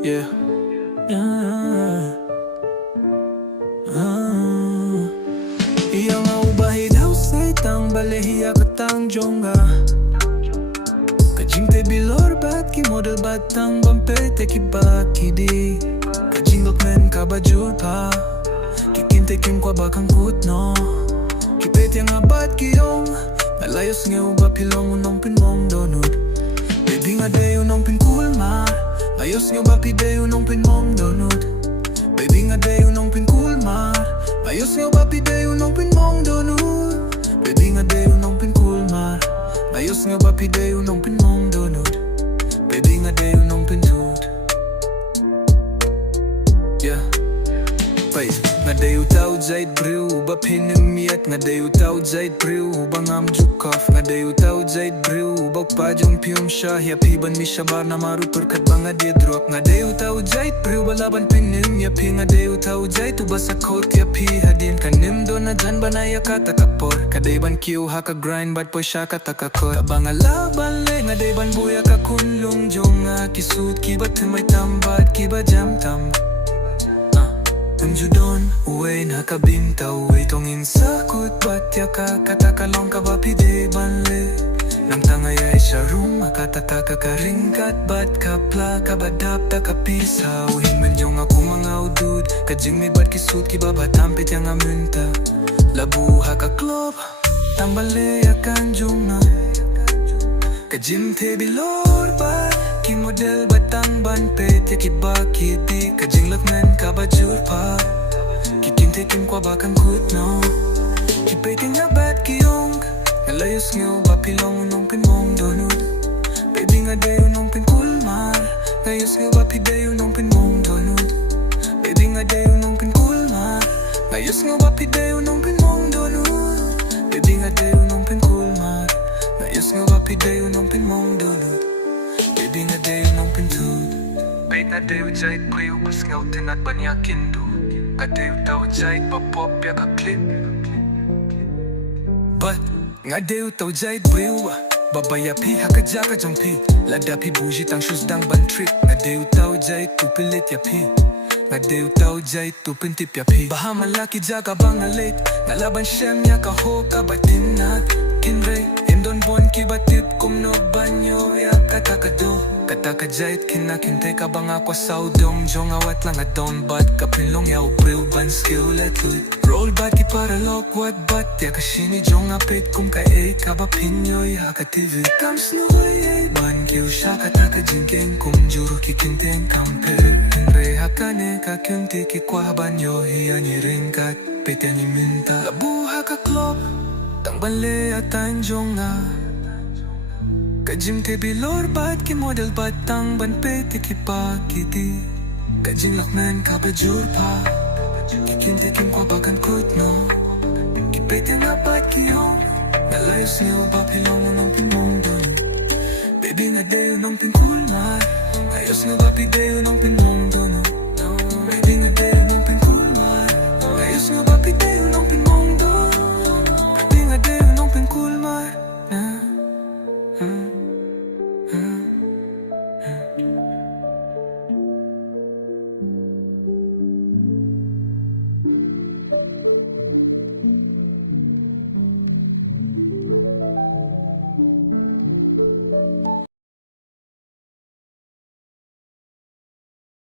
Yeah. Iya nga ubahid hausay tang balehiya katang jonga Kajing te bilor bat ki model batang bampe te ki bakidi Kajing lokmen ka bajur pa Kikinte kim kwa bakang kutno Kipet yang abat ki yong Nalayos nge uba pilong unong pinmong donut Baby nga day unong pinkulma Ayos nge uba pide unong pinmong donut Baby nga day unong pinkulma Ayos nge uba pide unong pinmong donut Baby nga day unong pinkulma Ayos nge uba pide unong pinmong donut Baby nga day unong pintut Yeah Wait, nga day utaw zaid brew Uba pinimiyat nga day utaw zaid brew Uba ngam jukaf nga day utaw zaid brew Uba pajong piyum siya Yapiban mi siya bar na marutur kat ba nga dia drop Nga day utaw zaid brew Balaban pinim yapi nga day utaw zaid Uba sa coat yapi hadin kanim do na dyan ba na yakata kapor Kaday ban kiw haka grind bad po siya katakakot Abang alaban le nga day ban buya kakunlong Jong nga kisut kibat may tambad kiba jam tam Tunjudon, uwe nakabintaw Uwe tongin sakut Batya ka katakalong ka ba pide banle Nang tangaya siya room Makatataka ka ringkat Bat ka pla ka badap ta ka pisaw Hinmenyong ako mga udud Kajing mi bat kisut kiba batampit yang amunta Labuha ka club Tambale ya kanjong na Kajim te bilor ba Ki model batang banpet ya kibakidi Kajing lakmen ka bajur pa Kikinte kim kwa bakang kutno Kipeting nga bat kiyong Nalayos ngew ba pilong unong pinmong donut Baby nga day unong pinkulmar Ngayos ngew ba pide unong pinmong donut Baby nga day unong pinkulmar Ngayos ngew ba pide unong pinmong donut Baby nga day unong pinkulmar Ngayos ngew ba pide unong pinmong donut Baby nga day unong pintut Bait na day ujayt priyo Bas ngaw tinat banyakin do Kaday utaw ujayt papop ya ka clip But nga day utaw ujayt priyo Babaya pi hakaja ka jampi Lada pi buji tang shoes dang ban trip Nga day utaw ujayt tupilit ya pi Nga day utaw ujayt tupintip ya pi Baha malaki jaga bang late Nga laban shem ya ka ho ka batin nat Kinray Indon bon ki batip kum no banyo ya katakado Katakajait kinakinte ka ba nga kwa saudong Jong awat lang adon bad kapinlong ya ubril ban skill letut Roll bad ki para lokwat bat ya kashini jong apit kum ka e ka ba pinyoy haka TV Kam snuway e ban kiw siya katakajingking kum juro kikinteng kamper Hinre hakane ka kinti ki kwa banyo hiya ni ringkat petya ni minta Labuha ka klop Tang bale at tanjong nga Kajim te bilor bat ki model batang banpete ki pakiti Kajing lakmen ka bajur pa Kikinte kim kwa bakan kutno Kipete nga bat ki yong Nalayos niyo ba pilong unong pinmong dun Baby nga day unong pinkulmar Ayos nga ba pide unong pinmong